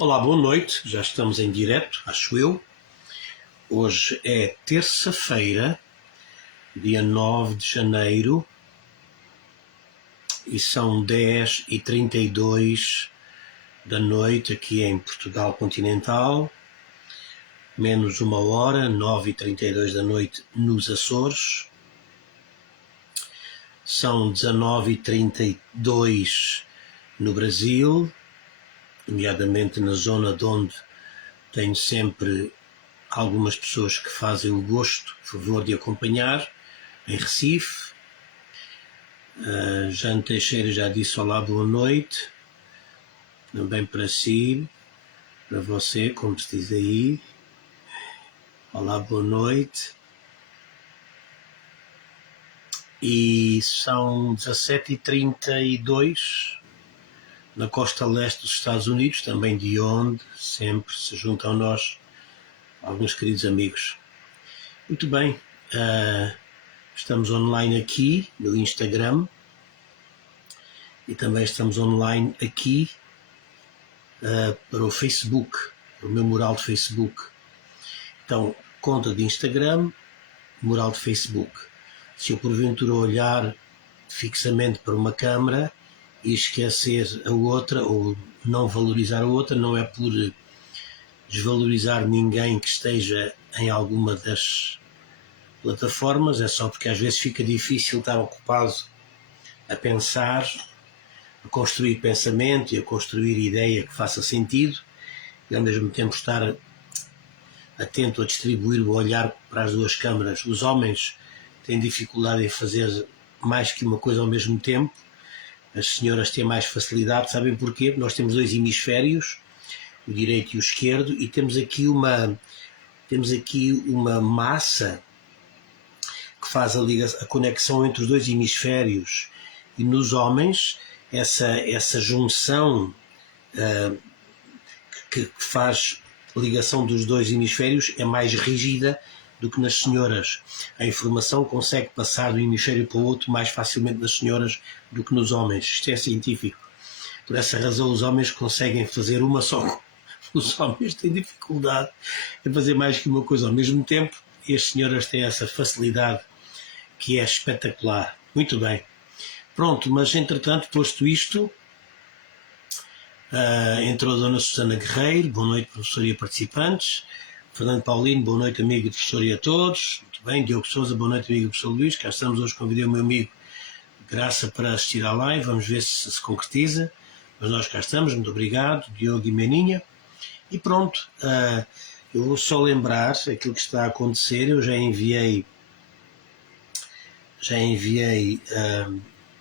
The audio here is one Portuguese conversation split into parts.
Olá, boa noite, já estamos em direto, acho eu. Hoje é terça-feira, dia 9 de janeiro, e são 10h32 da noite aqui em Portugal continental, menos uma hora, 9h32 da noite nos Açores. São 19h32 no Brasil, nomeadamente na zona de onde tenho sempre algumas pessoas que fazem o gosto, favor de acompanhar, em Recife. Jane Teixeira já disse olá, boa noite, também para si, para você, como se diz aí. Olá, boa noite. E são 17h32 na costa leste dos Estados Unidos, também de onde sempre se juntam a nós alguns queridos amigos. Muito bem, estamos online aqui no Instagram e também estamos online aqui para o Facebook, para o meu mural de Facebook. Então, conta de Instagram, mural de Facebook. Se eu porventura olhar fixamente para uma câmara e esquecer a outra ou não valorizar a outra, não é por desvalorizar ninguém que esteja em alguma das plataformas, é só porque às vezes fica difícil estar ocupado a pensar, a construir pensamento e a construir ideia que faça sentido e ao mesmo tempo estar atento a distribuir o olhar para as duas câmaras. Os homens têm dificuldade em fazer mais que uma coisa ao mesmo tempo, as senhoras têm mais facilidade, sabem porquê? Nós temos dois hemisférios, o direito e o esquerdo, e temos aqui uma massa que faz a conexão entre os dois hemisférios, e nos homens essa junção que faz a ligação dos dois hemisférios é mais rígida do que nas senhoras. A informação consegue passar de um hemisfério para o outro mais facilmente nas senhoras do que nos homens. Isto é científico. Por essa razão os homens conseguem fazer uma só. Os homens têm dificuldade em fazer mais que uma coisa ao mesmo tempo e as senhoras têm essa facilidade que é espetacular. Muito bem. Pronto, mas entretanto, posto isto, entrou a Dona Susana Guerreiro. Boa noite, professor e participantes. Fernando Paulino, boa noite, amigo e professor, e a todos. Muito bem. Diogo Sousa, boa noite, amigo e professor Luís. Cá estamos hoje, convidei o meu amigo Graça para assistir à live. Vamos ver se concretiza. Mas nós cá estamos, muito obrigado, Diogo e Meninha. E pronto, eu vou só lembrar aquilo que está a acontecer. Eu já enviei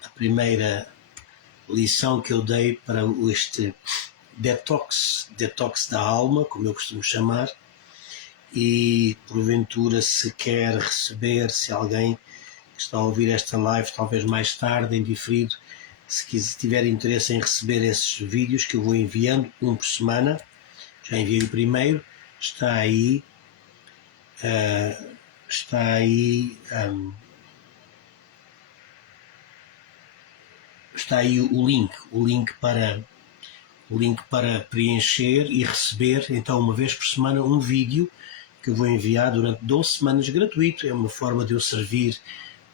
a primeira lição que eu dei para este detox da alma, como eu costumo chamar, e porventura se quer receber, se alguém que está a ouvir esta live, talvez mais tarde, em diferido, se tiver interesse em receber esses vídeos que eu vou enviando, um por semana, já enviei o primeiro, está aí o link para preencher e receber, então, uma vez por semana, um vídeo que eu vou enviar durante 12 semanas gratuito. É uma forma de eu servir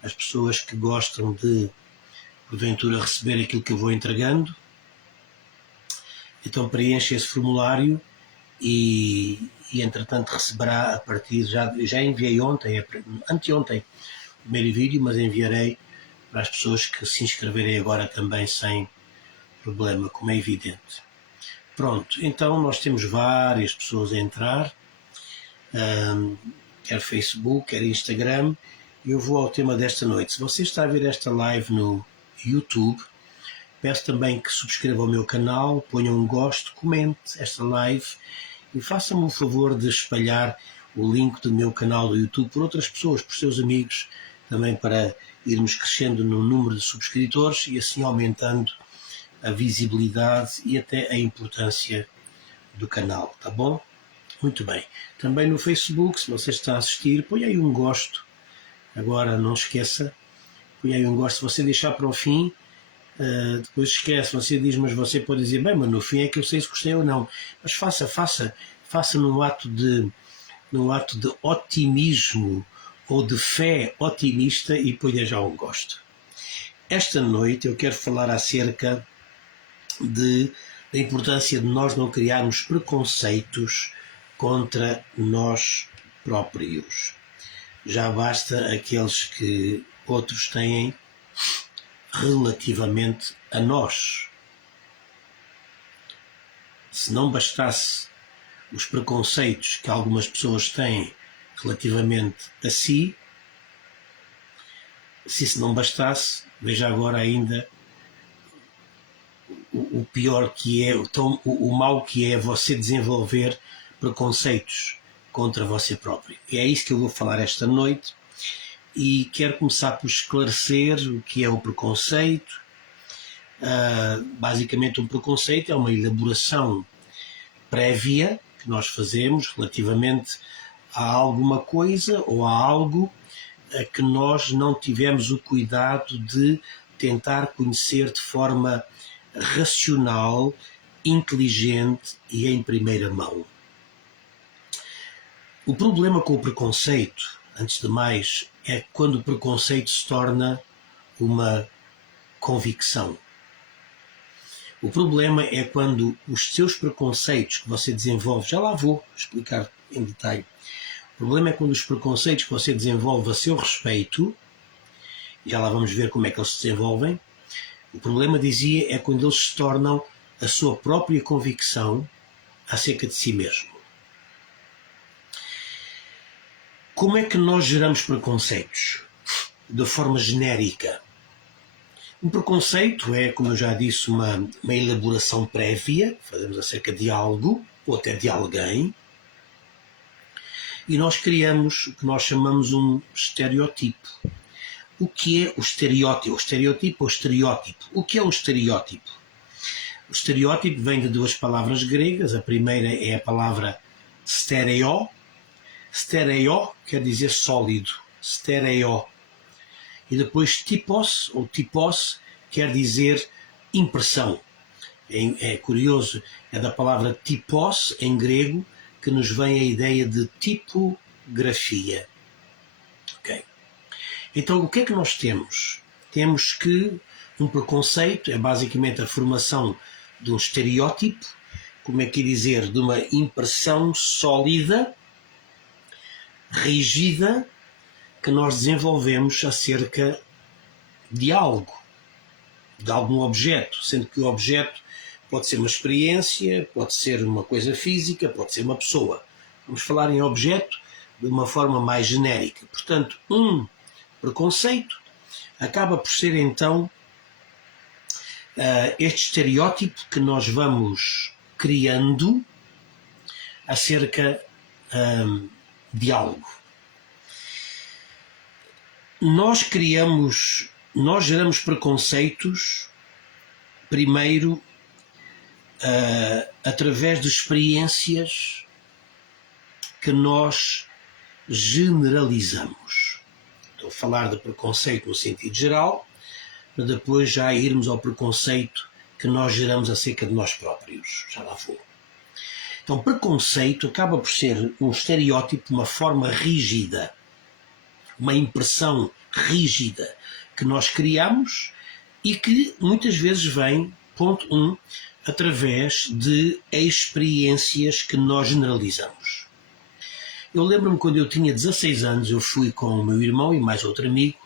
as pessoas que gostam de, porventura, receber aquilo que eu vou entregando. Então preenche esse formulário e entretanto receberá a partir, já enviei anteontem o primeiro vídeo, mas enviarei para as pessoas que se inscreverem agora também sem problema, como é evidente. Pronto, então nós temos várias pessoas a entrar, quer Facebook, quer Instagram. Eu vou ao tema desta noite. Se você está a ver esta live no YouTube, peço também que subscreva o meu canal, ponha um gosto, comente esta live e faça-me o favor de espalhar o link do meu canal do YouTube por outras pessoas, por seus amigos, também para irmos crescendo no número de subscritores e assim aumentando a visibilidade e até a importância do canal, tá bom? Muito bem. Também no Facebook, se você está a assistir, põe aí um gosto. Agora não esqueça, põe aí um gosto. Se você deixar para o fim, depois esquece, você diz, mas você pode dizer, bem, mas no fim é que eu sei se gostei ou não. Mas faça num ato de otimismo ou de fé otimista e ponha já um gosto. Esta noite eu quero falar acerca da importância de nós não criarmos preconceitos contra nós próprios. Já basta aqueles que outros têm relativamente a nós. Se não bastasse os preconceitos que algumas pessoas têm relativamente a si, se isso não bastasse, veja agora ainda o pior que é, o mal que é você desenvolver preconceitos contra você próprio. E é isso que eu vou falar esta noite e quero começar por esclarecer o que é o preconceito. Basicamente, um preconceito é uma elaboração prévia que nós fazemos relativamente a alguma coisa ou a algo a que nós não tivemos o cuidado de tentar conhecer de forma racional, inteligente e em primeira mão. O problema com o preconceito, antes de mais, é quando o preconceito se torna uma convicção. O problema é quando os seus preconceitos que você desenvolve, já lá vou explicar em detalhe, o problema é quando os preconceitos que você desenvolve a seu respeito, já lá vamos ver como é que eles se desenvolvem, o problema, dizia, é quando eles se tornam a sua própria convicção acerca de si mesmo. Como é que nós geramos preconceitos? De forma genérica. Um preconceito é, como eu já disse, uma elaboração prévia, fazemos acerca de algo, ou até de alguém, e nós criamos o que nós chamamos um estereotipo. O que é o estereótipo? O estereotipo ou estereótipo? O que é um estereótipo? O estereótipo vem de duas palavras gregas. A primeira é a palavra stereo. Stereo quer dizer sólido. Stereo. E depois typos, ou typos, quer dizer impressão. É curioso, é da palavra typos, em grego, que nos vem a ideia de tipografia. Ok. Então, o que é que nós temos? Temos que um preconceito é basicamente a formação de um estereótipo, como é que dizer, de uma impressão sólida, rígida, que nós desenvolvemos acerca de algo, de algum objeto, sendo que o objeto pode ser uma experiência, pode ser uma coisa física, pode ser uma pessoa. Vamos falar em objeto de uma forma mais genérica. Portanto, um preconceito acaba por ser então este estereótipo que nós vamos criando acerca de algo. Nós geramos preconceitos primeiro através de experiências que nós generalizamos. Estou a falar de preconceito no sentido geral, para depois já irmos ao preconceito que nós geramos acerca de nós próprios. Já lá vou. Então, preconceito acaba por ser um estereótipo, uma forma rígida, uma impressão rígida que nós criamos e que muitas vezes vem, ponto 1, através de experiências que nós generalizamos. Eu lembro-me quando eu tinha 16 anos, eu fui com o meu irmão e mais outro amigo,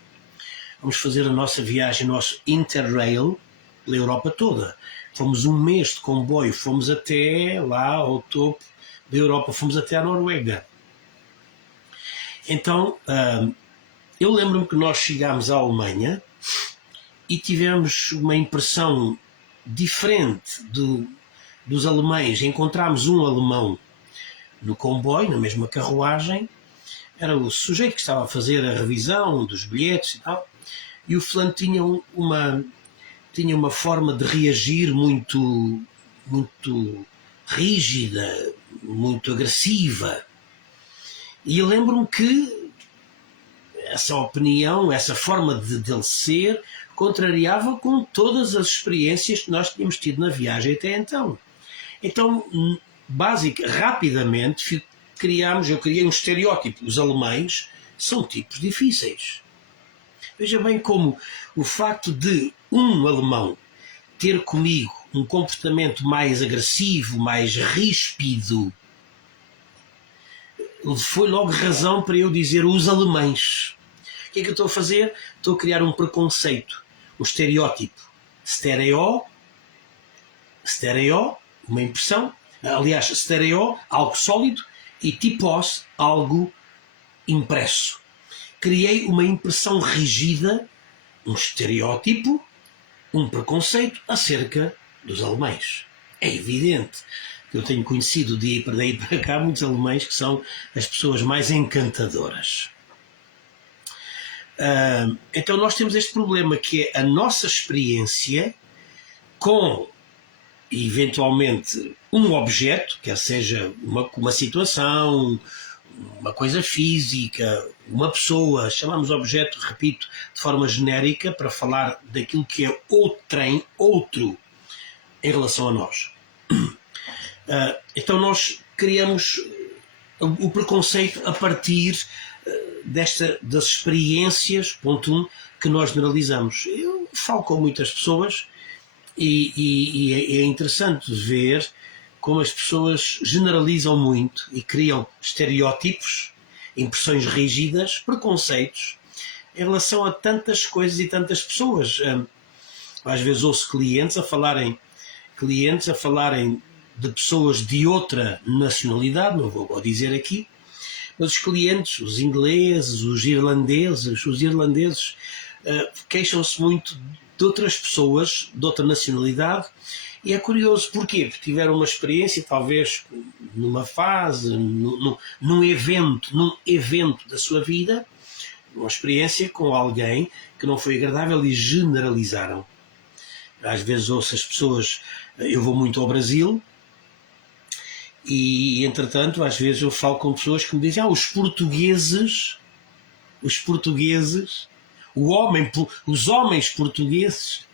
vamos fazer a nossa viagem, o nosso Interrail, pela Europa toda. Fomos um mês de comboio, fomos até lá ao topo da Europa, fomos até a Noruega. Então, eu lembro-me que nós chegámos à Alemanha e tivemos uma impressão diferente dos alemães. Encontramos um alemão no comboio, na mesma carruagem, era o sujeito que estava a fazer a revisão dos bilhetes e tal, e o fulano tinha uma forma de reagir muito rígida, muito agressiva. E eu lembro-me que essa opinião, essa forma dele ser, contrariava com todas as experiências que nós tínhamos tido na viagem até então. Então, rapidamente, eu criei um estereótipo. Os alemães são tipos difíceis. Veja bem como o facto de um alemão ter comigo um comportamento mais agressivo, mais ríspido, foi logo razão para eu dizer os alemães. O que é que eu estou a fazer? Estou a criar um preconceito, um estereótipo. Stereo, uma impressão. Aliás, stereo, algo sólido, e typos, algo impresso. Criei uma impressão rígida, um estereótipo, um preconceito acerca dos alemães. É evidente que eu tenho conhecido daí para cá muitos alemães que são as pessoas mais encantadoras. Então nós temos este problema, que é a nossa experiência com, eventualmente, um objeto, quer seja uma situação, uma coisa física, uma pessoa. Chamamos objeto, repito, de forma genérica para falar daquilo que é outrem, outro, em relação a nós. Então nós criamos o preconceito a partir das experiências, ponto 1, que nós generalizamos. Eu falo com muitas pessoas e é interessante ver como as pessoas generalizam muito e criam estereótipos, impressões rígidas, preconceitos em relação a tantas coisas e tantas pessoas. Às vezes ouço clientes a falarem de pessoas de outra nacionalidade, não vou dizer aqui, mas os clientes, os ingleses, os irlandeses queixam-se muito de outras pessoas de outra nacionalidade. E é curioso, porquê? Porque tiveram uma experiência, talvez numa fase, num evento da sua vida, uma experiência com alguém que não foi agradável e generalizaram. Às vezes ouço as pessoas, eu vou muito ao Brasil, e entretanto às vezes eu falo com pessoas que me dizem: os portugueses, os homens portugueses.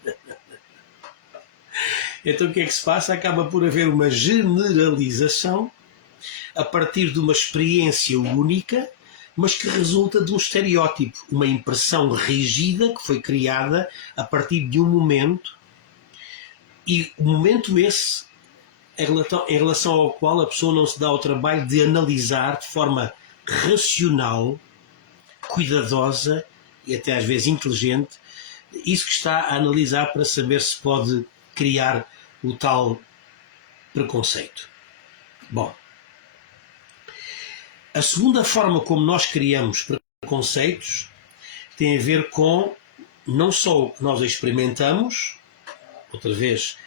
Então o que é que se passa? Acaba por haver uma generalização a partir de uma experiência única, mas que resulta de um estereótipo, uma impressão rígida que foi criada a partir de um momento, e o momento esse em relação ao qual a pessoa não se dá ao trabalho de analisar de forma racional, cuidadosa e até às vezes inteligente isso que está a analisar para saber se pode criar o tal preconceito. Bom, a segunda forma como nós criamos preconceitos tem a ver com não só o que nós experimentamos, outra vez,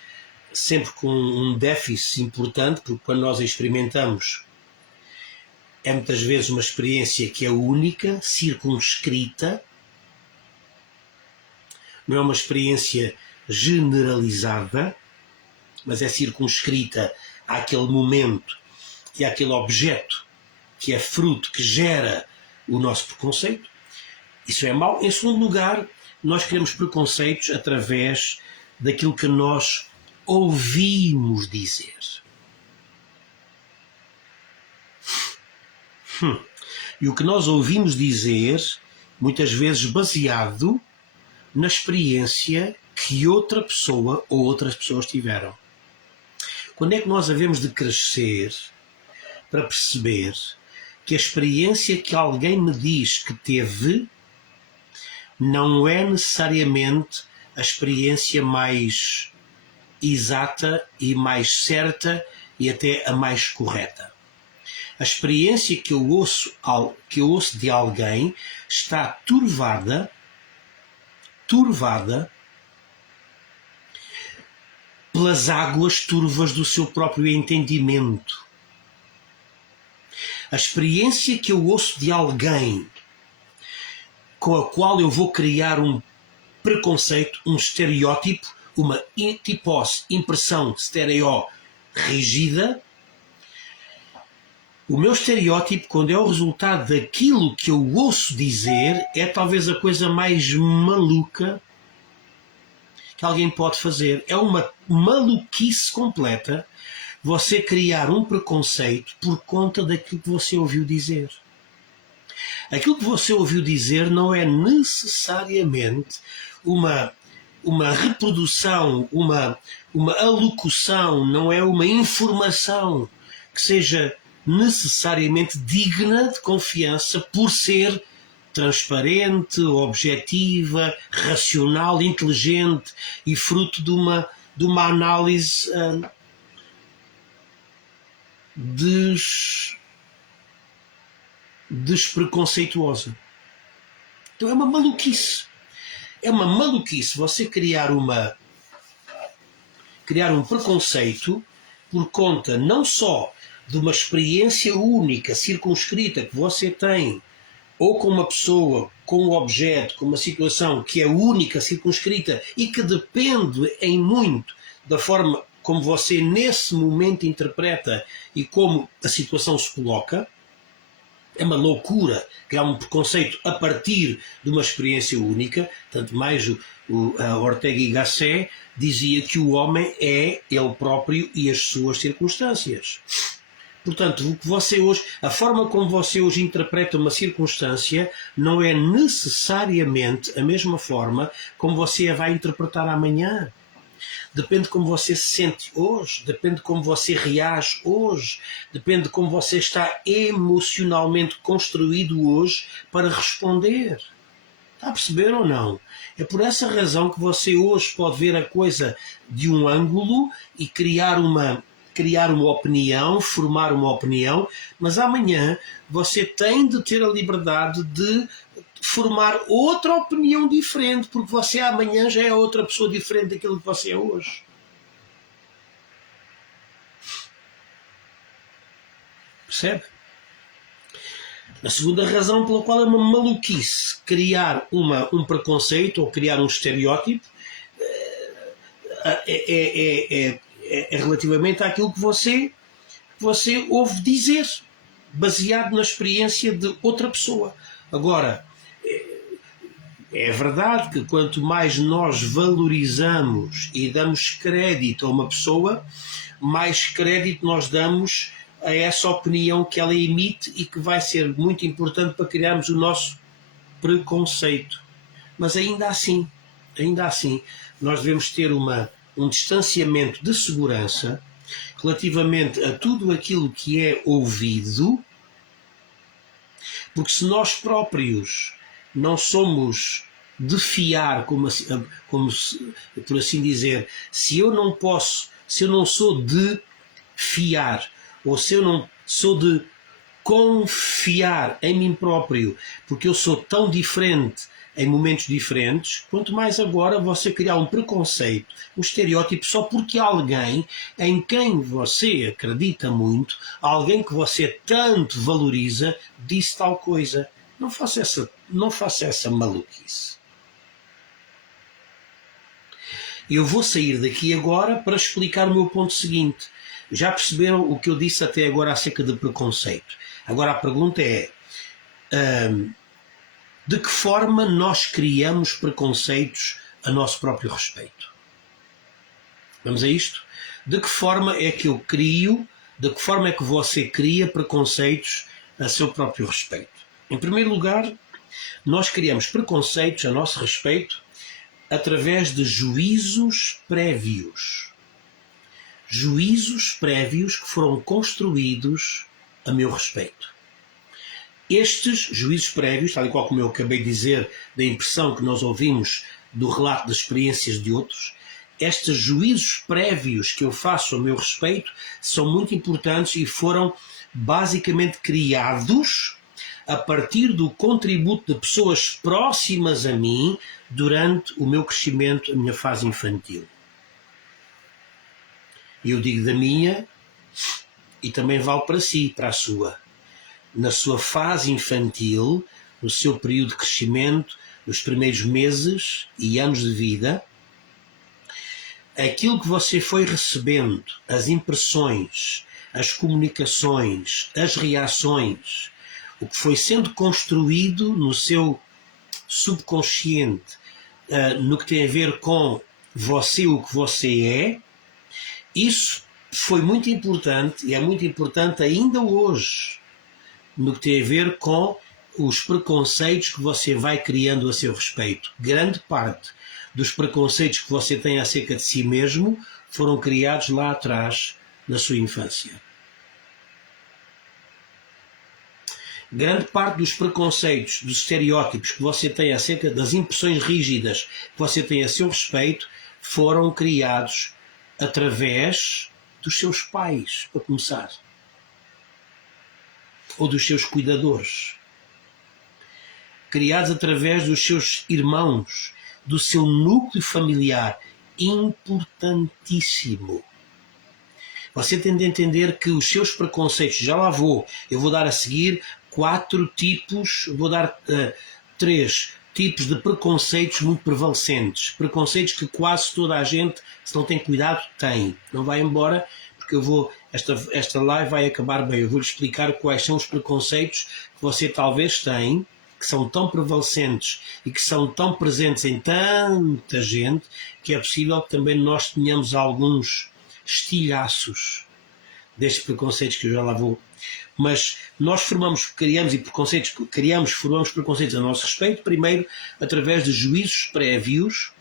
sempre com um déficit importante, porque quando nós experimentamos é muitas vezes uma experiência que é única, circunscrita, não é uma experiência generalizada, mas é circunscrita àquele momento e àquele objeto que é fruto, que gera o nosso preconceito. Isso é mau. Em segundo lugar, nós criamos preconceitos através daquilo que nós ouvimos dizer. E o que nós ouvimos dizer, muitas vezes baseado na experiência que outra pessoa ou outras pessoas tiveram. Quando é que nós havemos de crescer para perceber que a experiência que alguém me diz que teve não é necessariamente a experiência mais exata e mais certa e até a mais correta? A experiência que eu ouço de alguém está turvada pelas águas turvas do seu próprio entendimento. A experiência que eu ouço de alguém com a qual eu vou criar um preconceito, um estereótipo, uma impressão stereo rígida, o meu estereótipo, quando é o resultado daquilo que eu ouço dizer, é talvez a coisa mais maluca que alguém pode fazer. É uma maluquice completa você criar um preconceito por conta daquilo que você ouviu dizer. Aquilo que você ouviu dizer não é necessariamente uma reprodução, uma alocução, não é uma informação que seja necessariamente digna de confiança por ser transparente, objetiva, racional, inteligente e fruto de uma análise despreconceituosa. Então é uma maluquice. É uma maluquice você criar um preconceito por conta não só de uma experiência única, circunscrita que você tem, ou com uma pessoa, com um objeto, com uma situação que é única, circunscrita e que depende em muito da forma como você nesse momento interpreta e como a situação se coloca. É uma loucura criar um preconceito a partir de uma experiência única. Tanto mais a Ortega y Gasset dizia que o homem é ele próprio e as suas circunstâncias. Portanto, a forma como você hoje interpreta uma circunstância não é necessariamente a mesma forma como você a vai interpretar amanhã. Depende de como você se sente hoje, depende de como você reage hoje, depende de como você está emocionalmente construído hoje para responder. Está a perceber ou não? É por essa razão que você hoje pode ver a coisa de um ângulo e criar uma opinião, formar uma opinião, mas amanhã você tem de ter a liberdade de formar outra opinião diferente, porque você amanhã já é outra pessoa diferente daquilo que você é hoje. Percebe? A segunda razão pela qual é uma maluquice criar um preconceito ou criar um estereótipo é relativamente àquilo que você ouve dizer, baseado na experiência de outra pessoa. Agora, é verdade que quanto mais nós valorizamos e damos crédito a uma pessoa, mais crédito nós damos a essa opinião que ela emite e que vai ser muito importante para criarmos o nosso preconceito. Mas ainda assim, nós devemos ter um distanciamento de segurança relativamente a tudo aquilo que é ouvido, porque se nós próprios não somos de fiar, por assim dizer, se eu não sou de fiar, ou se eu não sou de confiar em mim próprio, porque eu sou tão diferente em momentos diferentes, quanto mais agora você criar um preconceito, um estereótipo só porque alguém em quem você acredita muito, alguém que você tanto valoriza, disse tal coisa. Não faça essa maluquice. Eu vou sair daqui agora para explicar o meu ponto seguinte. Já perceberam o que eu disse até agora acerca de preconceito? Agora a pergunta é: de que forma nós criamos preconceitos a nosso próprio respeito? Vamos a isto? De que forma é que eu crio, de que forma é que você cria preconceitos a seu próprio respeito? Em primeiro lugar, nós criamos preconceitos a nosso respeito através de juízos prévios. Juízos prévios que foram construídos a meu respeito. Estes juízos prévios, tal e qual como eu acabei de dizer, da impressão que nós ouvimos do relato das experiências de outros, estes juízos prévios que eu faço a meu respeito são muito importantes e foram basicamente criados a partir do contributo de pessoas próximas a mim durante o meu crescimento, a minha fase infantil. E eu digo da minha e também vale para si, para a sua. Na sua fase infantil, no seu período de crescimento, nos primeiros meses e anos de vida, aquilo que você foi recebendo, as impressões, as comunicações, as reações, o que foi sendo construído no seu subconsciente, no que tem a ver com você o que você é. Isso foi muito importante e é muito importante ainda hoje no que tem a ver com os preconceitos que você vai criando a seu respeito. Grande parte dos preconceitos que você tem acerca de si mesmo foram criados lá atrás, na sua infância. Grande parte dos preconceitos, dos estereótipos que você tem acerca das impressões rígidas que você tem a seu respeito foram criados através dos seus pais, para começar. Ou dos seus cuidadores. Criados através dos seus irmãos, do seu núcleo familiar. Importantíssimo. Você tem de entender que os seus preconceitos, eu vou dar a seguir 4 tipos, vou dar 3 tipos de preconceitos muito prevalecentes. Preconceitos que quase toda a gente, se não tem cuidado, tem. Não vai embora, porque esta live vai acabar bem. Eu vou-lhe explicar quais são os preconceitos que você talvez tem, que são tão prevalecentes e que são tão presentes em tanta gente, que é possível que também nós tenhamos alguns estilhaços destes preconceitos que eu já lá vou. Mas nós formamos preconceitos a nosso respeito, primeiro através de juízos prévios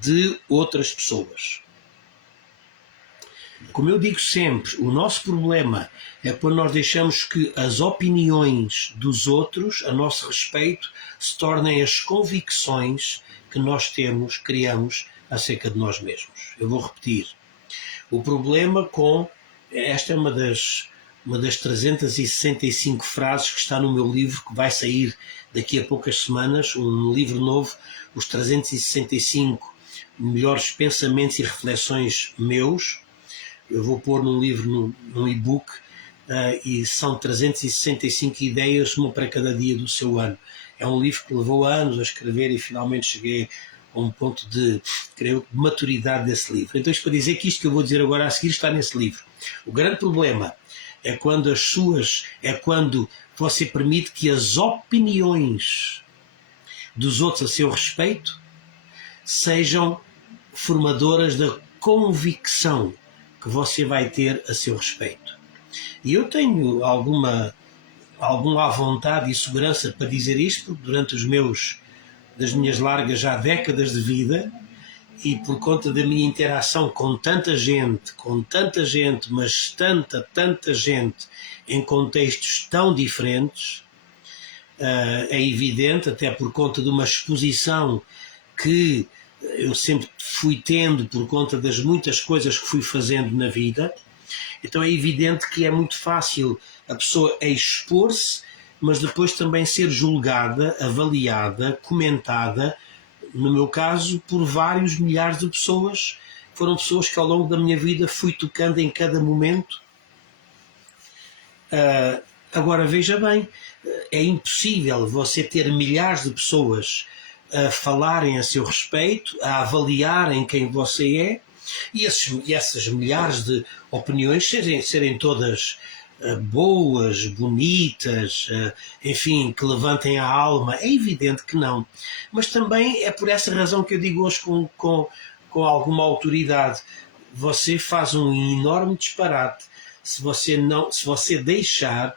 de outras pessoas. Como eu digo sempre, o nosso problema é quando nós deixamos que as opiniões dos outros a nosso respeito se tornem as convicções que nós criamos acerca de nós mesmos. Eu vou repetir. O problema esta é uma das 365 frases que está no meu livro, que vai sair daqui a poucas semanas, um livro novo, os 365 melhores pensamentos e reflexões meus. Eu vou pôr num livro, num e-book, e são 365 ideias, uma para cada dia do seu ano. É um livro que levou anos a escrever e finalmente cheguei a um ponto de maturidade desse livro. Então isto para dizer que isto que eu vou dizer agora a seguir está nesse livro. O grande problema é quando você permite que as opiniões dos outros a seu respeito sejam formadoras da convicção que você vai ter a seu respeito. E eu tenho alguma vontade e segurança para dizer isto, porque durante das minhas largas já décadas de vida, e por conta da minha interação com tanta gente, mas tanta gente em contextos tão diferentes, é evidente, até por conta de uma exposição que eu sempre fui tendo por conta das muitas coisas que fui fazendo na vida. Então é evidente que é muito fácil a pessoa expor-se, mas depois também ser julgada, avaliada, comentada, no meu caso, por vários milhares de pessoas. Foram pessoas que ao longo da minha vida fui tocando em cada momento. Agora veja bem, é impossível você ter milhares de pessoas a falarem a seu respeito, a avaliarem quem você é, e essas milhares de opiniões serem todas boas, bonitas, enfim, que levantem a alma. É evidente que não. Mas também é por essa razão que eu digo hoje com alguma autoridade. Você faz um enorme disparate se você deixar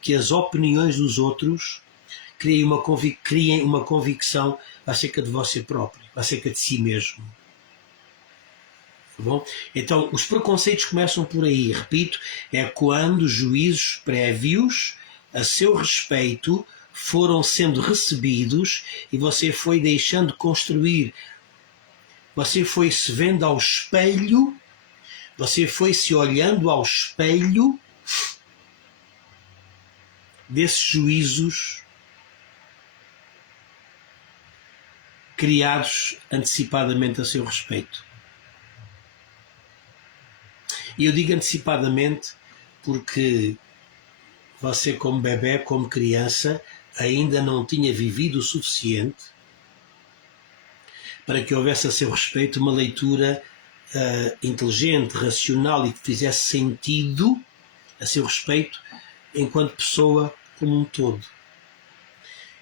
que as opiniões dos outros criem uma convicção acerca de você próprio, acerca de si mesmo. Tá bom? Então, os preconceitos começam por aí, repito, é quando juízos prévios a seu respeito foram sendo recebidos e você foi deixando construir, você foi se vendo ao espelho, você foi se olhando ao espelho desses juízos criados antecipadamente a seu respeito. E eu digo antecipadamente porque você, como bebé, como criança, ainda não tinha vivido o suficiente para que houvesse a seu respeito uma leitura inteligente, racional e que fizesse sentido a seu respeito enquanto pessoa como um todo.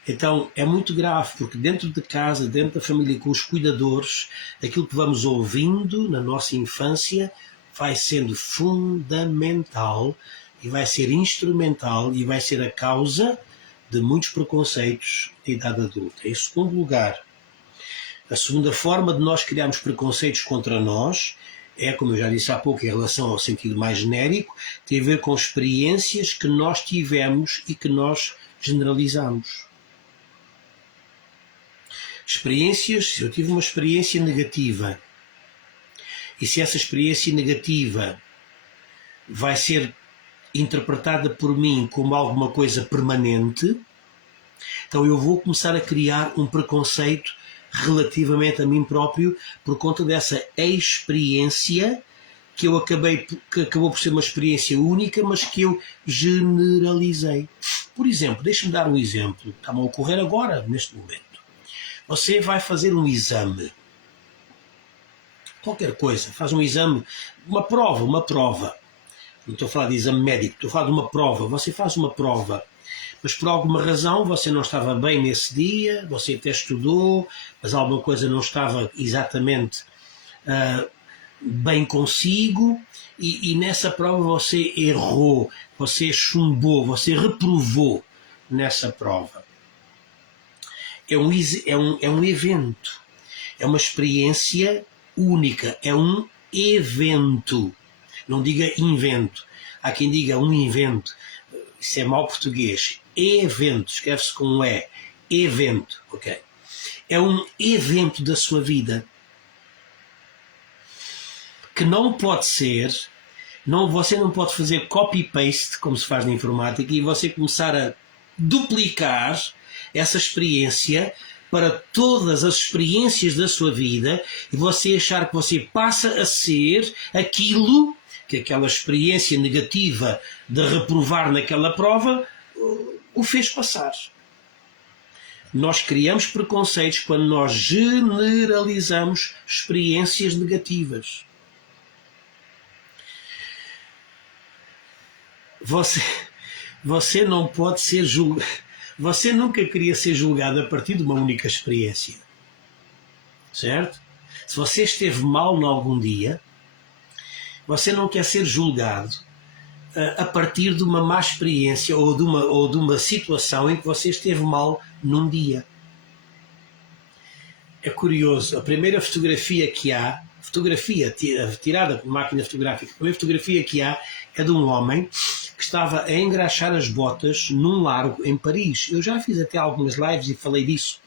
Então é muito grave, porque dentro de casa, dentro da família, com os cuidadores, aquilo que vamos ouvindo na nossa infância vai sendo fundamental e vai ser instrumental e vai ser a causa de muitos preconceitos de idade adulta. Em segundo lugar, a segunda forma de nós criarmos preconceitos contra nós é, como eu já disse há pouco, em relação ao sentido mais genérico, tem a ver com experiências que nós tivemos e que nós generalizamos. Experiências, se eu tive uma experiência negativa, e se essa experiência negativa vai ser interpretada por mim como alguma coisa permanente, então eu vou começar a criar um preconceito relativamente a mim próprio por conta dessa experiência que acabou por ser uma experiência única, mas que eu generalizei. Por exemplo, deixe-me dar um exemplo, está-me a ocorrer agora, neste momento. Você vai fazer um exame, qualquer coisa, faz um exame, uma prova. Não estou a falar de exame médico, estou a falar de uma prova. Você faz uma prova, mas por alguma razão você não estava bem nesse dia, você até estudou, mas alguma coisa não estava exatamente bem consigo, e nessa prova você errou, você chumbou, você reprovou nessa prova. É um evento, é uma experiência única, é um evento. Não diga invento. Há quem diga um invento. Isso é mau português. Evento, escreve-se com um E. Evento, ok? É um evento da sua vida que não pode ser, você não pode fazer copy-paste, como se faz na informática, e você começar a duplicar essa experiência para todas as experiências da sua vida e você achar que você passa a ser aquilo que aquela experiência negativa de reprovar naquela prova o fez passar. Nós criamos preconceitos quando nós generalizamos experiências negativas. Você não pode ser julgado. Você nunca queria ser julgado a partir de uma única experiência. Certo? Se você esteve mal em algum dia, você não quer ser julgado a partir de uma má experiência ou de uma situação em que você esteve mal num dia. É curioso, a primeira fotografia que há, tirada por máquina fotográfica, a primeira fotografia que há é de um homem que estava a engraxar as botas num largo em Paris. Eu já fiz até algumas lives e falei disso.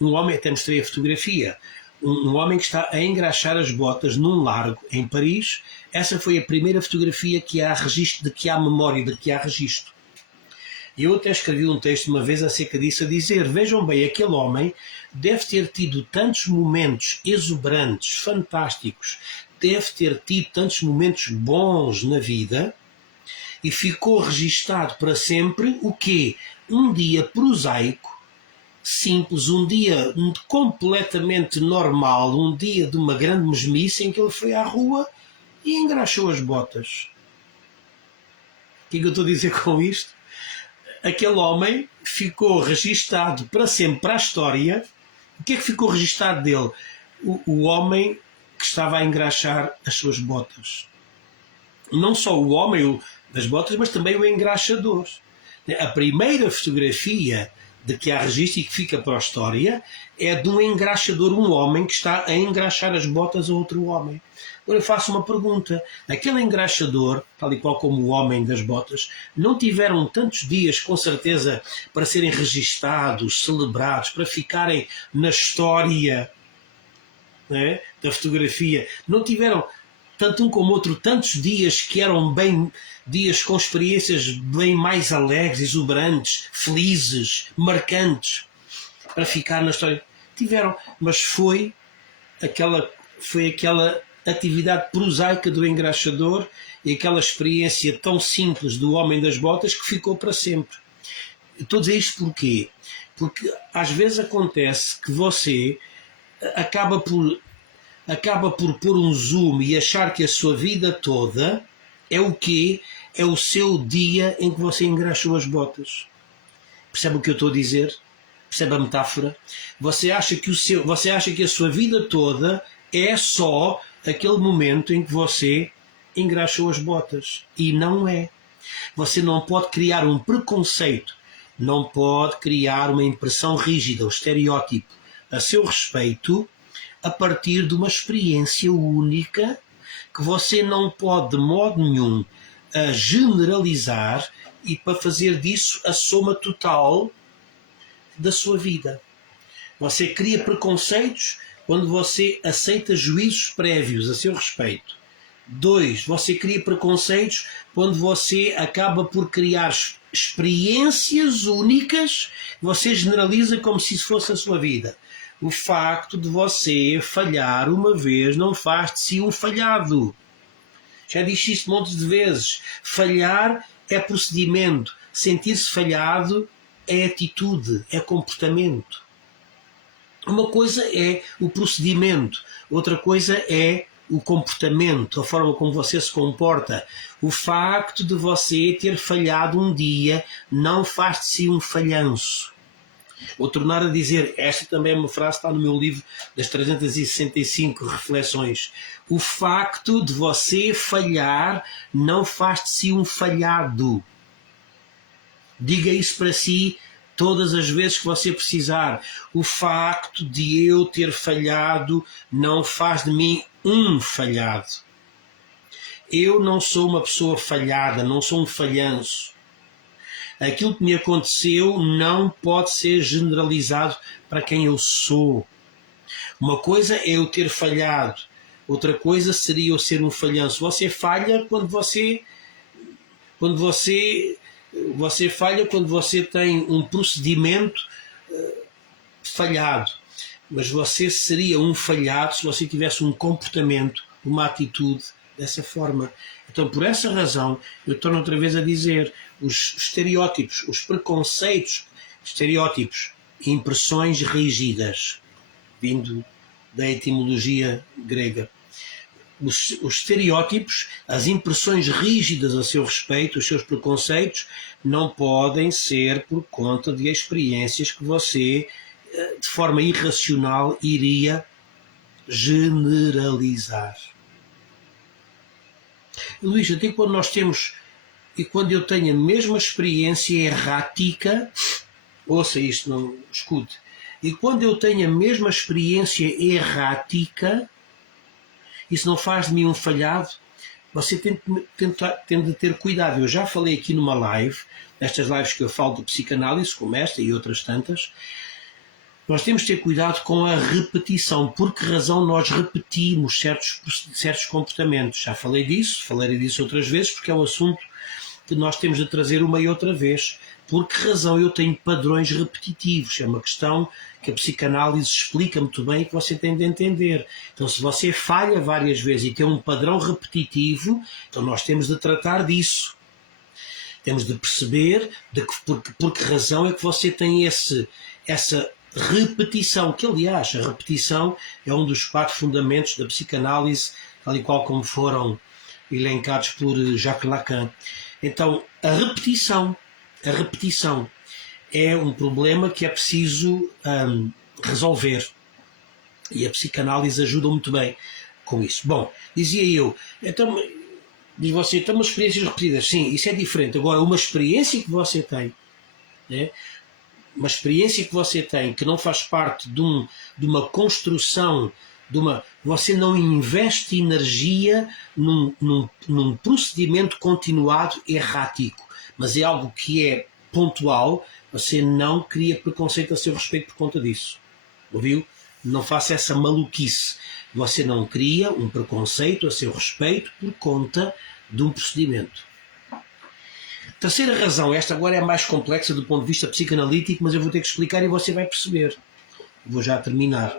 Um homem, até mostrei a fotografia, um homem que está a engraxar as botas num largo em Paris. Essa foi a primeira fotografia que há registro, de que há memória, de que há registro. E eu até escrevi um texto uma vez acerca disso, a dizer, vejam bem, aquele homem deve ter tido tantos momentos exuberantes, fantásticos, deve ter tido tantos momentos bons na vida, e ficou registado para sempre o quê? Um dia prosaico, simples, um dia completamente normal, um dia de uma grande mesmice em que ele foi à rua e engraxou as botas. O que é que eu estou a dizer com isto? Aquele homem ficou registado para sempre para a história. O que é que ficou registado dele? O homem que estava a engraxar as suas botas. Não só o homem das botas, mas também o engraxador. A primeira fotografia de que há registro e que fica para a história é de um engraxador, um homem que está a engraxar as botas a outro homem. Agora eu faço uma pergunta. Aquele engraxador, tal e qual como o homem das botas, não tiveram tantos dias, com certeza, para serem registados, celebrados, para ficarem na história, né, da fotografia? Não tiveram, tanto um como outro, tantos dias que eram bem dias com experiências bem mais alegres, exuberantes, felizes, marcantes, para ficar na história? Tiveram, mas foi aquela atividade prosaica do engraxador e aquela experiência tão simples do homem das botas que ficou para sempre. Estou a dizer isto porquê? Porque às vezes acontece que você acaba por pôr um zoom e achar que a sua vida toda é o quê? É o seu dia em que você engraxou as botas. Percebe o que eu estou a dizer? Percebe a metáfora? Você acha que a sua vida toda é só aquele momento em que você engraxou as botas. E não é. Você não pode criar um preconceito, não pode criar uma impressão rígida, um estereótipo a seu respeito a partir de uma experiência única que você não pode de modo nenhum generalizar e para fazer disso a soma total da sua vida. Você cria preconceitos quando você aceita juízos prévios a seu respeito. 2. Você cria preconceitos quando você acaba por criar experiências únicas que você generaliza como se isso fosse a sua vida. O facto de você falhar uma vez não faz de si um falhado. Já disse isto montes de vezes. Falhar é procedimento. Sentir-se falhado é atitude, é comportamento. Uma coisa é o procedimento, outra coisa é o comportamento, a forma como você se comporta. O facto de você ter falhado um dia não faz de si um falhanço. Vou tornar a dizer, esta também é uma frase que está no meu livro das 365 reflexões. O facto de você falhar não faz de si um falhado. Diga isso para si todas as vezes que você precisar. O facto de eu ter falhado não faz de mim um falhado. Eu não sou uma pessoa falhada, não sou um falhanço. Aquilo que me aconteceu não pode ser generalizado para quem eu sou. Uma coisa é eu ter falhado, outra coisa seria eu ser um falhanço. Você falha quando você falha quando você tem um procedimento falhado, mas você seria um falhado se você tivesse um comportamento, uma atitude dessa forma. Então, por essa razão, eu torno outra vez a dizer, os estereótipos, os preconceitos, estereótipos, impressões rígidas, vindo da etimologia grega. Os estereótipos, as impressões rígidas a seu respeito, os seus preconceitos, não podem ser por conta de experiências que você, de forma irracional, iria generalizar. Luís, até quando nós temos, e quando eu tenho a mesma experiência errática, ouça isto, não escute, e quando eu tenho a mesma experiência errática, isso não faz de mim um falhado. Você tem de ter cuidado. Eu já falei aqui numa live, nestas lives que eu falo de psicanálise, como esta e outras tantas, nós temos de ter cuidado com a repetição. Por que razão nós repetimos certos comportamentos? Já falei disso, falarei disso outras vezes, porque é um assunto que nós temos de trazer uma e outra vez. Por que razão eu tenho padrões repetitivos? É uma questão que a psicanálise explica muito bem e que você tem de entender. Então, se você falha várias vezes e tem um padrão repetitivo, então nós temos de tratar disso. Temos de perceber por que razão é que você tem essa repetição, que aliás, a repetição é um dos 4 fundamentos da psicanálise, tal e qual como foram elencados por Jacques Lacan. Então, a repetição é um problema que é preciso resolver. E a psicanálise ajuda muito bem com isso. Bom, dizia eu, então, diz você, então umas experiências repetidas. Sim, isso é diferente. Agora, uma experiência que você tem, né? Uma experiência que você tem que não faz parte de uma construção, você não investe energia num procedimento continuado errático, mas é algo que é pontual, você não cria preconceito a seu respeito por conta disso. Ouviu? Não faça essa maluquice. Você não cria um preconceito a seu respeito por conta de um procedimento. Terceira razão, esta agora é mais complexa do ponto de vista psicanalítico, mas eu vou ter que explicar e você vai perceber. Vou já terminar.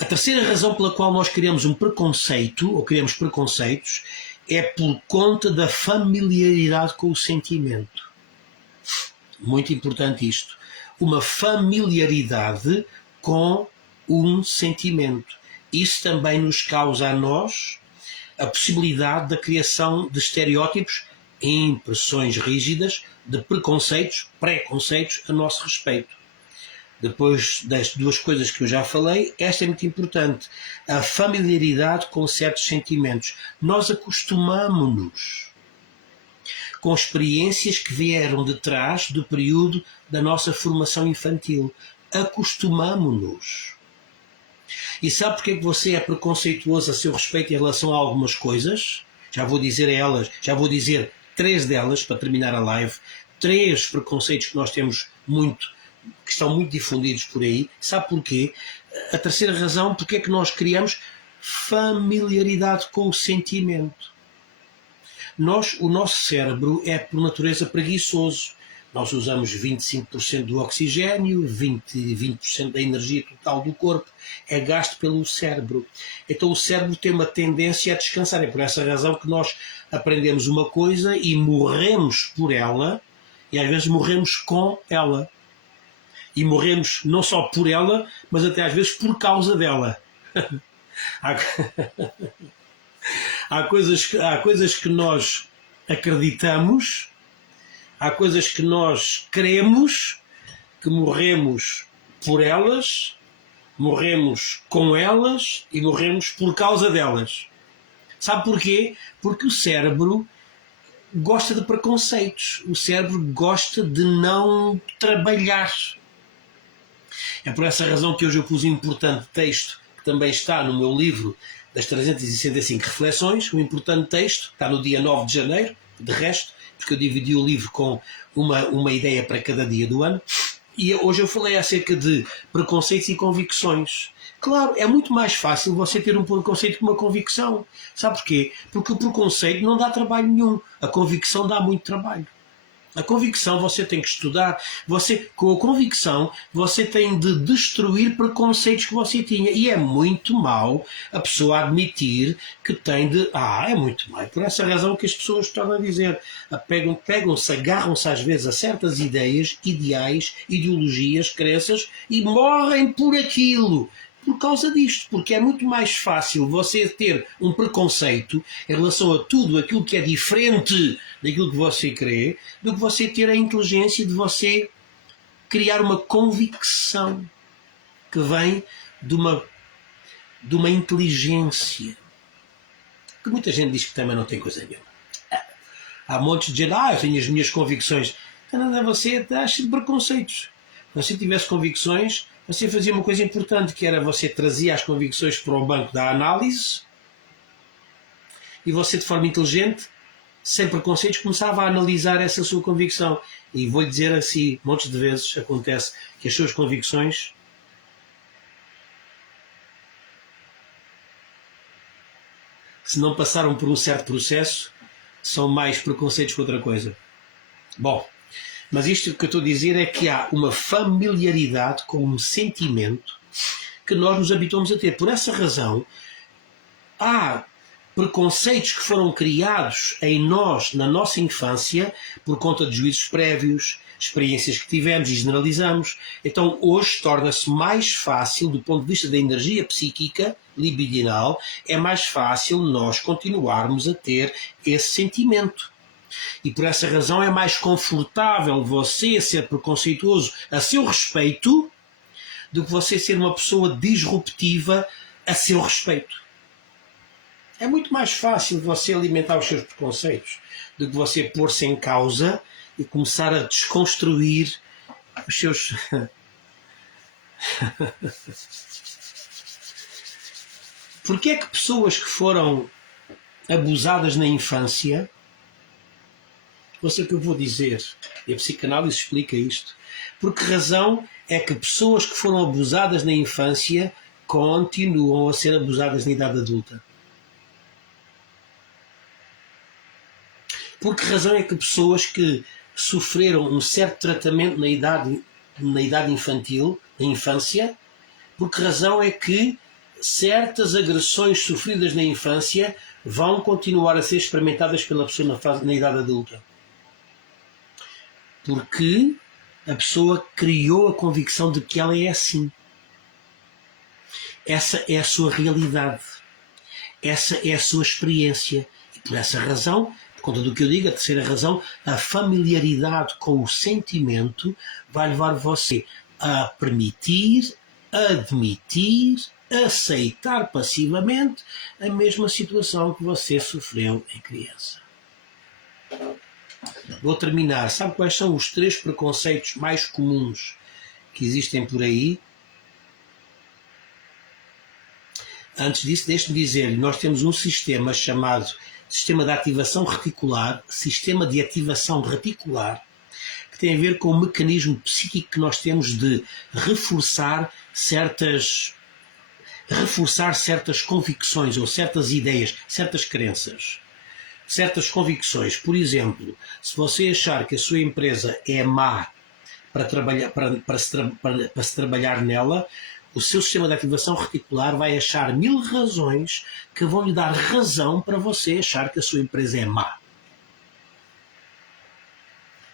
A terceira razão pela qual nós criamos um preconceito, ou criamos preconceitos, é por conta da familiaridade com o sentimento. Muito importante isto. Uma familiaridade com um sentimento. Isso também nos causa a nós a possibilidade da criação de estereótipos impressões rígidas de preconceitos, preconceitos a nosso respeito. Depois das duas coisas que eu já falei, esta é muito importante. A familiaridade com certos sentimentos. Nós acostumamos-nos com experiências que vieram de trás do período da nossa formação infantil. Acostumamos-nos. E sabe porque é que você é preconceituoso a seu respeito em relação a algumas coisas? Já vou dizer a elas, já vou dizer 3 delas para terminar a live. 3 preconceitos que nós temos muito, que estão muito difundidos por aí. Sabe porquê? A terceira razão, porque é que nós criamos familiaridade com o sentimento. O nosso cérebro é por natureza preguiçoso. Nós usamos 25% do oxigênio, 20% da energia total do corpo é gasto pelo cérebro. Então o cérebro tem uma tendência a descansar. É por essa razão que nós aprendemos uma coisa e morremos por ela, e às vezes morremos com ela. E morremos não só por ela, mas até às vezes por causa dela. Há coisas que nós acreditamos, há coisas que nós queremos, que morremos por elas, morremos com elas e morremos por causa delas. Sabe porquê? Porque o cérebro gosta de preconceitos. O cérebro gosta de não trabalhar. É por essa razão que hoje eu pus um importante texto, que também está no meu livro das 365 reflexões, um importante texto, está no dia 9 de janeiro, de resto, porque eu dividi o livro com uma ideia para cada dia do ano, e hoje eu falei acerca de preconceitos e convicções. Claro, é muito mais fácil você ter um preconceito que uma convicção. Sabe porquê? Porque o preconceito não dá trabalho nenhum, a convicção dá muito trabalho. A convicção você tem que estudar. Com a convicção você tem de destruir preconceitos que você tinha. E é muito mau a pessoa admitir que tem de... é muito mau. Por essa razão que as pessoas estão a dizer. Pegam-se, agarram-se às vezes a certas ideias, ideais, ideologias, crenças e morrem por aquilo. Por causa disto, porque é muito mais fácil você ter um preconceito em relação a tudo aquilo que é diferente daquilo que você crê, do que você ter a inteligência de você criar uma convicção que vem de uma inteligência. Que muita gente diz que também não tem coisa nenhuma. Há montes de gente, eu tenho as minhas convicções. Então, você acha de preconceitos. Se você tivesse convicções, você fazia uma coisa importante, que era você trazia as convicções para o banco da análise e você, de forma inteligente, sem preconceitos, começava a analisar essa sua convicção. E vou-lhe dizer assim, montes de vezes acontece que as suas convicções se não passaram por um certo processo, são mais preconceitos que outra coisa. Bom, mas isto que eu estou a dizer é que há uma familiaridade com um sentimento que nós nos habituamos a ter. Por essa razão, há preconceitos que foram criados em nós, na nossa infância, por conta de juízos prévios, experiências que tivemos e generalizamos. Então, hoje torna-se mais fácil, do ponto de vista da energia psíquica, libidinal, é mais fácil nós continuarmos a ter esse sentimento. E por essa razão é mais confortável você ser preconceituoso a seu respeito do que você ser uma pessoa disruptiva a seu respeito. É muito mais fácil você alimentar os seus preconceitos do que você pôr-se em causa e começar a desconstruir os seus... Porquê é que pessoas que foram abusadas na infância... Não sei o que eu vou dizer, e a psicanálise explica isto. Por que razão é que pessoas que foram abusadas na infância continuam a ser abusadas na idade adulta? Por que razão é que pessoas que sofreram um certo tratamento na idade infantil, na infância, por que razão é que certas agressões sofridas na infância vão continuar a ser experimentadas pela pessoa na idade adulta? Porque a pessoa criou a convicção de que ela é assim. Essa é a sua realidade. Essa é a sua experiência. E por essa razão, por conta do que eu digo, a terceira razão, a familiaridade com o sentimento vai levar você a permitir, admitir, aceitar passivamente a mesma situação que você sofreu em criança. Vou terminar. Sabe quais são os 3 preconceitos mais comuns que existem por aí? Antes disso, deixe-me dizer-lhe, nós temos um sistema chamado Sistema de Ativação Reticular, Sistema de Ativação Reticular, que tem a ver com o mecanismo psíquico que nós temos de reforçar certas convicções ou certas ideias, certas crenças, certas convicções. Por exemplo, se você achar que a sua empresa é má para se trabalhar nela, o seu sistema de ativação reticular vai achar 1000 razões que vão lhe dar razão para você achar que a sua empresa é má.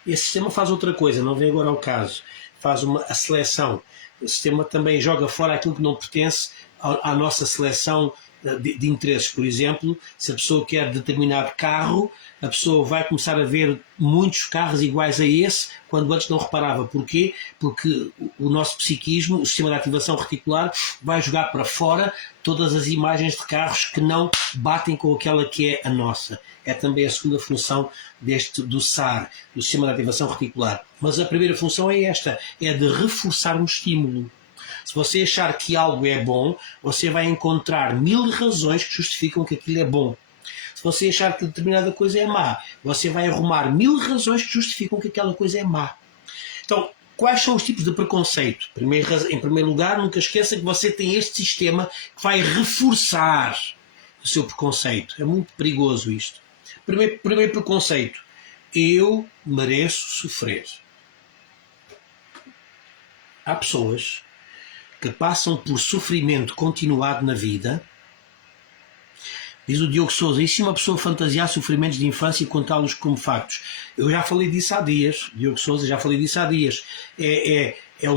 Esse sistema faz outra coisa, não vem agora ao caso. Faz a seleção. O sistema também joga fora aquilo que não pertence à nossa seleção de interesses. Por exemplo, se a pessoa quer determinado carro, a pessoa vai começar a ver muitos carros iguais a esse, quando antes não reparava. Porquê? Porque o nosso psiquismo, o sistema de ativação reticular, vai jogar para fora todas as imagens de carros que não batem com aquela que é a nossa. É também a segunda função do SAR, do sistema de ativação reticular. Mas a primeira função é esta, é de reforçar um estímulo. Se você achar que algo é bom, você vai encontrar 1000 razões que justificam que aquilo é bom. Se você achar que determinada coisa é má, você vai arrumar 1000 razões que justificam que aquela coisa é má. Então, quais são os tipos de preconceito? Em primeiro lugar, nunca esqueça que você tem este sistema que vai reforçar o seu preconceito. É muito perigoso isto. Primeiro preconceito. Eu mereço sofrer. Há pessoas que passam por sofrimento continuado na vida. Diz o Diogo Sousa, e se uma pessoa fantasiar sofrimentos de infância e contá-los como factos? Eu já falei disso há dias, Diogo Sousa, já falei disso há dias. É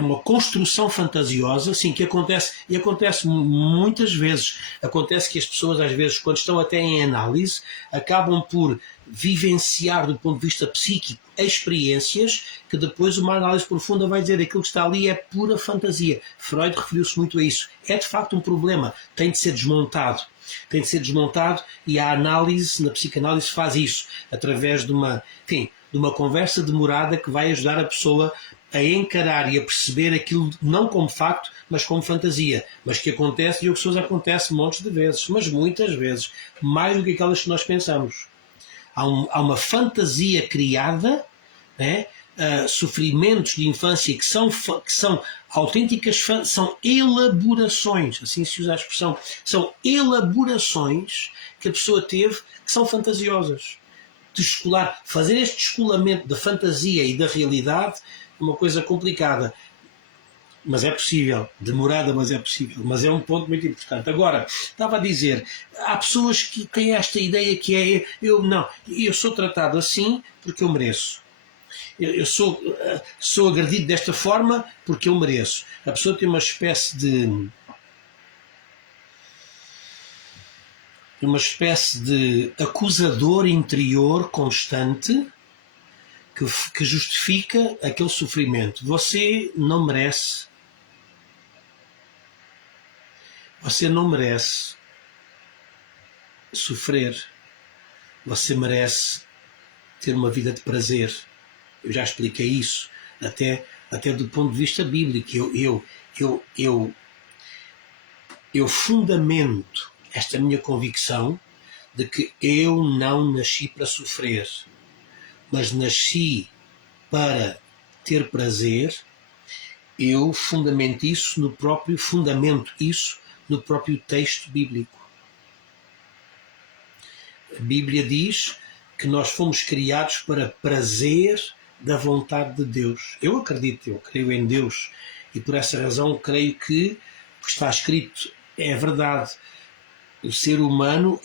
uma construção fantasiosa, sim, que acontece, e acontece muitas vezes. Acontece que as pessoas, às vezes, quando estão até em análise, acabam por vivenciar, do ponto de vista psíquico, experiências que depois uma análise profunda vai dizer que aquilo que está ali é pura fantasia. Freud referiu-se muito a isso. É, de facto, um problema. Tem de ser desmontado. Tem de ser desmontado e a análise, na psicanálise, faz isso através de uma conversa demorada que vai ajudar a pessoa a encarar e a perceber aquilo não como facto, mas como fantasia. Mas que acontece, e o que acontece montes de vezes, mas muitas vezes, mais do que aquelas que nós pensamos. Há uma fantasia criada, né? Sofrimentos de infância que são autênticas, são elaborações, assim se usa a expressão, são elaborações que a pessoa teve que são fantasiosas. Fazer este descolamento da fantasia e da realidade é uma coisa complicada, mas é possível, demorada, mas é possível, mas é um ponto muito importante. Agora, estava a dizer, há pessoas que têm esta ideia que é, eu sou tratado assim porque eu mereço. Eu sou agredido desta forma porque eu mereço. A pessoa tem uma espécie de acusador interior constante que justifica aquele sofrimento. Você não merece. Você não merece sofrer. Você merece ter uma vida de prazer. Eu já expliquei isso, até do ponto de vista bíblico. Eu fundamento esta minha convicção de que eu não nasci para sofrer, mas nasci para ter prazer. Eu fundamento isso no próprio texto bíblico. A Bíblia diz que nós fomos criados para prazer da vontade de Deus. Eu acredito, eu creio em Deus e por essa razão creio que o que está escrito é verdade. O ser humano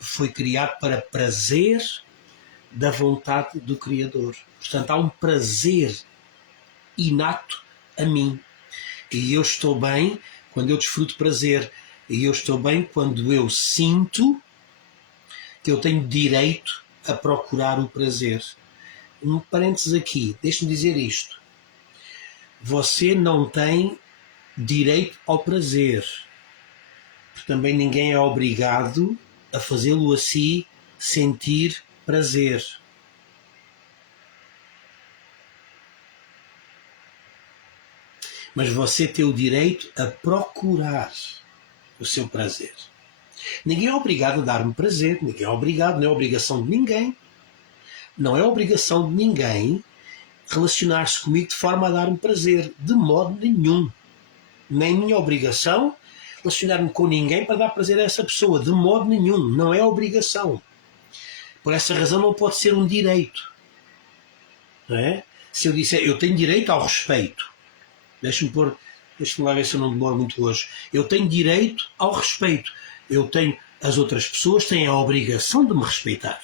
foi criado para prazer da vontade do Criador. Portanto, há um prazer inato a mim. E eu estou bem quando eu desfruto prazer. E eu estou bem quando eu sinto que eu tenho direito a procurar o prazer. Um parênteses aqui, deixe-me dizer isto. Você não tem direito ao prazer. Porque também ninguém é obrigado a fazê-lo a si sentir prazer. Mas você tem o direito a procurar o seu prazer. Ninguém é obrigado a dar-me prazer, ninguém é obrigado, não é obrigação de ninguém. Não é obrigação de ninguém relacionar-se comigo de forma a dar-me prazer, de modo nenhum. Nem minha obrigação relacionar-me com ninguém para dar prazer a essa pessoa, de modo nenhum. Não é obrigação. Por essa razão não pode ser um direito. Não é? Se eu disser, eu tenho direito ao respeito, deixa-me lá ver se eu não demoro muito hoje. Eu tenho direito ao respeito. As outras pessoas têm a obrigação de me respeitar.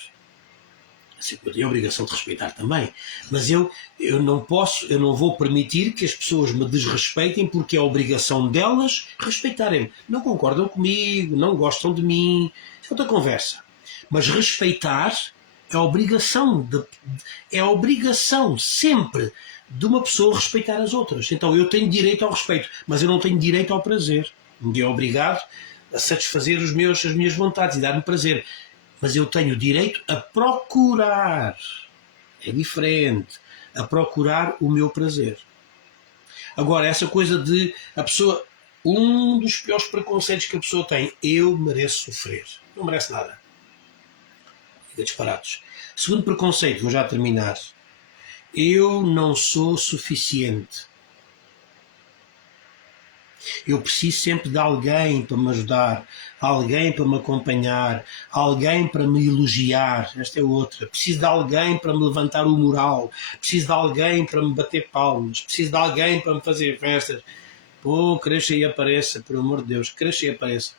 Eu tenho a obrigação de respeitar também. Mas eu não vou permitir que as pessoas me desrespeitem porque é a obrigação delas respeitarem-me. Não concordam comigo, não gostam de mim. Isso é outra conversa. Mas respeitar é a obrigação sempre de uma pessoa respeitar as outras. Então eu tenho direito ao respeito, mas eu não tenho direito ao prazer. Ninguém é obrigado a satisfazer as minhas vontades e dar-me prazer. Mas eu tenho direito a procurar. É diferente. A procurar o meu prazer. Agora, essa coisa de a pessoa... Um dos piores preconceitos que a pessoa tem. Eu mereço sofrer. Não merece nada. Fica disparados. Segundo preconceito, vou já terminar. Eu não sou suficiente. Eu preciso sempre de alguém para me ajudar, alguém para me acompanhar, alguém para me elogiar. Esta é outra. Preciso de alguém para me levantar o moral. Preciso de alguém para me bater palmas. Preciso de alguém para me fazer festas. Pô, cresça e apareça, por amor de Deus, cresça e apareça.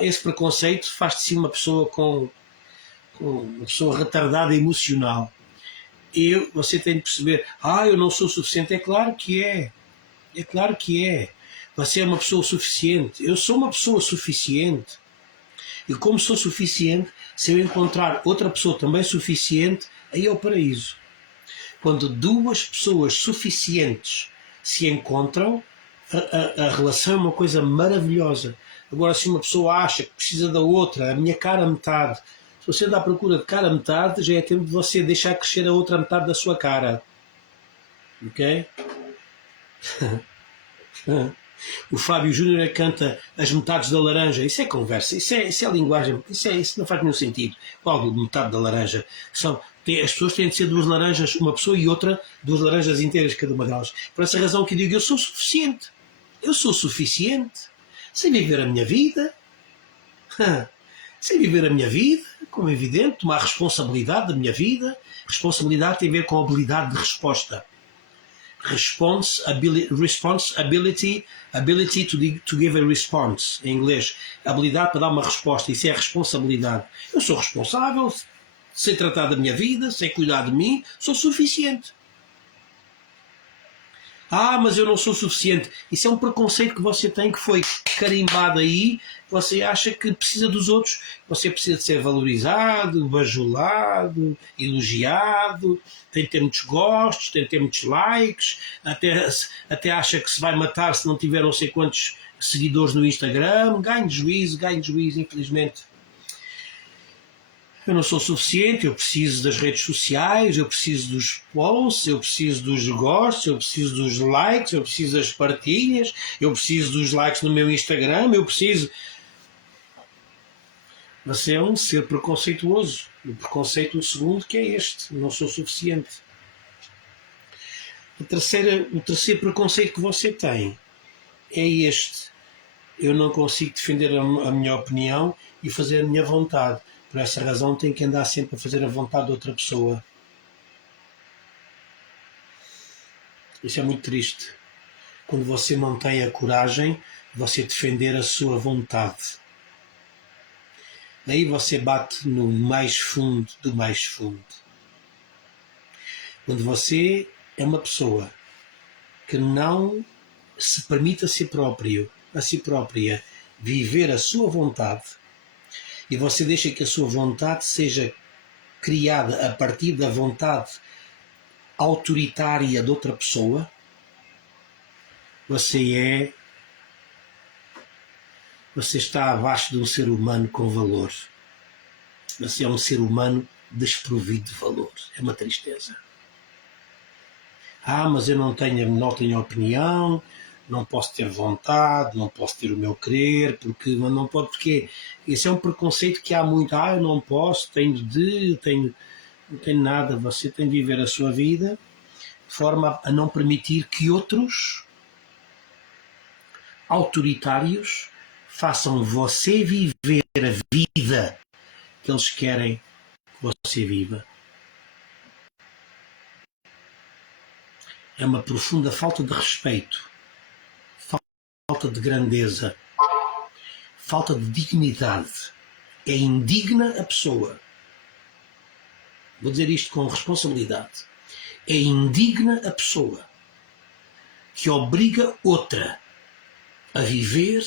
Esse preconceito faz de si uma pessoa uma pessoa retardada emocional. Você tem de perceber, eu não sou suficiente. É claro que é. É claro que é. Você é uma pessoa suficiente. Eu sou uma pessoa suficiente. E como sou suficiente, se eu encontrar outra pessoa também suficiente, aí é o paraíso. Quando duas pessoas suficientes se encontram, a relação é uma coisa maravilhosa. Agora, se uma pessoa acha que precisa da outra, a minha cara metade, se você anda à procura de cara metade, já é tempo de você deixar crescer a outra metade da sua cara. Ok? O Fábio Júnior canta as metades da laranja. Isso é conversa, isso é linguagem, isso não faz nenhum sentido. Qual metade da laranja? As pessoas têm de ser duas laranjas, uma pessoa e outra, duas laranjas inteiras cada uma delas. Por essa razão que eu digo, eu sou suficiente. Eu sou suficiente. Sem viver a minha vida. Sem viver a minha vida, como é evidente, tomar responsabilidade da minha vida. Responsabilidade tem a ver com habilidade de resposta. Responsibility, ability to give a response, em inglês, habilidade para dar uma resposta, isso é responsabilidade. Eu sou responsável, sei tratar da minha vida, sei cuidar de mim, sou suficiente. Mas eu não sou suficiente. Isso é um preconceito que você tem, que foi carimbado aí. Você acha que precisa dos outros. Você precisa de ser valorizado, bajulado, elogiado. Tem de ter muitos gostos, tem de ter muitos likes. Até acha que se vai matar se não tiver não sei quantos seguidores no Instagram. Ganhe juízo, infelizmente. Eu não sou suficiente, eu preciso das redes sociais, eu preciso dos posts, eu preciso dos gostos, eu preciso dos likes, eu preciso das partilhas, eu preciso dos likes no meu Instagram, eu preciso... Você é um ser preconceituoso. O preconceito segundo que é este, não sou suficiente. O terceiro preconceito que você tem é este. Eu não consigo defender a minha opinião e fazer a minha vontade. Por essa razão tenho que andar sempre a fazer a vontade de outra pessoa. Isso é muito triste. Quando você não tem a coragem de você defender a sua vontade. Aí você bate no mais fundo do mais fundo. Quando você é uma pessoa que não se permite a si própria viver a sua vontade e você deixa que a sua vontade seja criada a partir da vontade autoritária de outra pessoa, você está abaixo de um ser humano com valor. Você é um ser humano desprovido de valor. É uma tristeza. Mas eu não tenho opinião, não posso ter vontade, não posso ter o meu querer, porque não pode, porque esse é um preconceito que há muito. Eu não posso, não tenho nada. Você tem de viver a sua vida de forma a não permitir que outros autoritários façam você viver a vida que eles querem que você viva. É uma profunda falta de respeito, falta de grandeza, falta de dignidade. É indigna a pessoa. Vou dizer isto com responsabilidade. É indigna a pessoa que obriga outra a viver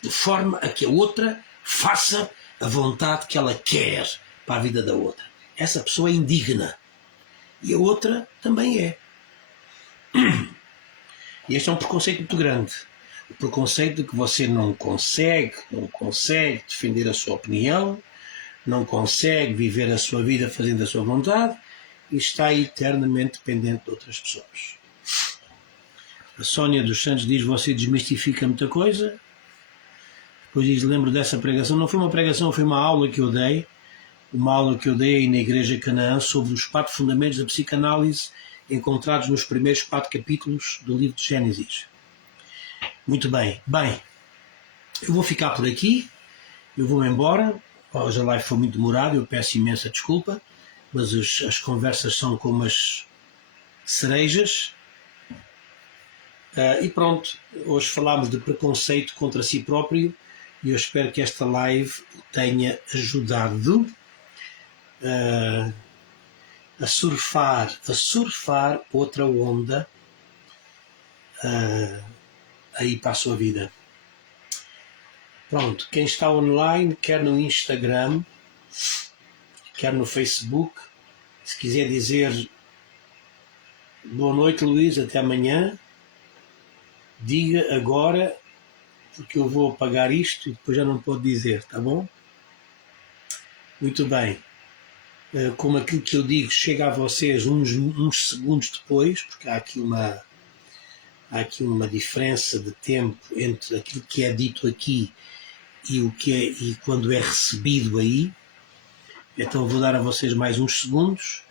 de forma a que a outra faça a vontade que ela quer para a vida da outra. Essa pessoa é indigna. E a outra também é. E este é um preconceito muito grande. O preconceito de que você não consegue defender a sua opinião, não consegue viver a sua vida fazendo a sua vontade e está eternamente dependente de outras pessoas. A Sónia dos Santos diz: você desmistifica muita coisa. Depois diz: lembro dessa pregação. Não foi uma pregação, foi uma aula que eu dei. Uma aula que eu dei aí na Igreja Canaã sobre os 4 fundamentos da psicanálise encontrados nos primeiros 4 capítulos do livro de Gênesis. Muito bem. Bem, eu vou ficar por aqui. Eu vou-me embora. Hoje a live foi muito demorada, eu peço imensa desculpa, mas as conversas são como as cerejas. E pronto, hoje falámos de preconceito contra si próprio e eu espero que esta live tenha ajudado a surfar outra onda aí para a sua vida. Pronto, quem está online, quer no Instagram, quer no Facebook, se quiser dizer boa noite, Luís, até amanhã, diga agora, porque eu vou apagar isto e depois já não pode dizer, tá bom? Muito bem. Como aquilo que eu digo chega a vocês uns segundos depois, porque há aqui uma diferença de tempo entre aquilo que é dito aqui e quando é recebido aí. Então vou dar a vocês mais uns segundos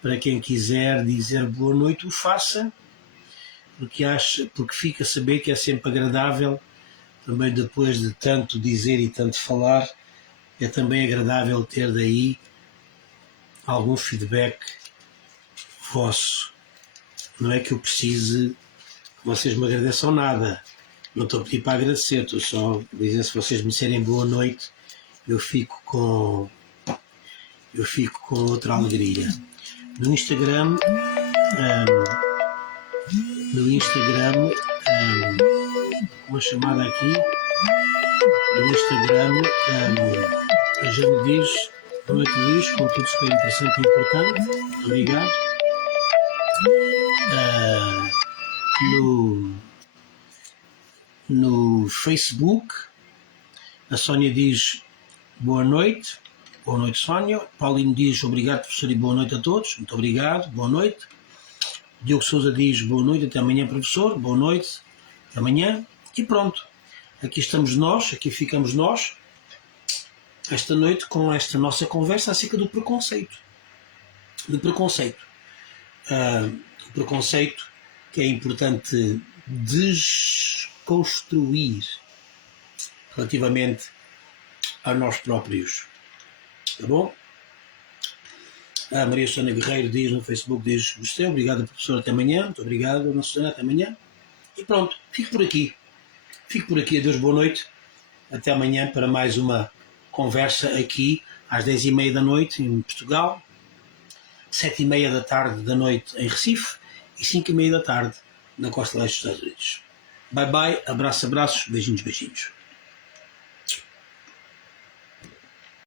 para quem quiser dizer boa noite o faça, porque fica a saber que é sempre agradável, também depois de tanto dizer e tanto falar, é também agradável ter daí algum feedback vosso. Não é que eu precise que vocês me agradeçam nada. Não estou a pedir para agradecer, estou só a dizer, se vocês me disserem boa noite, eu fico com outra alegria. No Instagram, uma chamada aqui, no Instagram, a Jane diz, boa noite Luís, conteúdo super interessante e importante, muito obrigado. No Facebook, a Sónia diz boa noite Sónia. Paulinho diz obrigado professor e boa noite a todos, muito obrigado, boa noite. Diogo Sousa diz boa noite, até amanhã professor, boa noite, até amanhã. E pronto, aqui estamos nós, aqui ficamos nós, esta noite com esta nossa conversa acerca do preconceito. Do preconceito que é importante desconstruir relativamente a nós próprios. Tá bom? A Maria Susana Guerreiro diz no Facebook, diz gostei, obrigado professor, até amanhã, muito obrigado, Dona Susana, até amanhã. E pronto, fico por aqui, adeus, boa noite, até amanhã para mais uma conversa aqui às 10h30 da noite em Portugal, 7h30 da noite em Recife e 5h30 da tarde na Costa Leste dos Estados Unidos. Bye bye, abraços, beijinhos.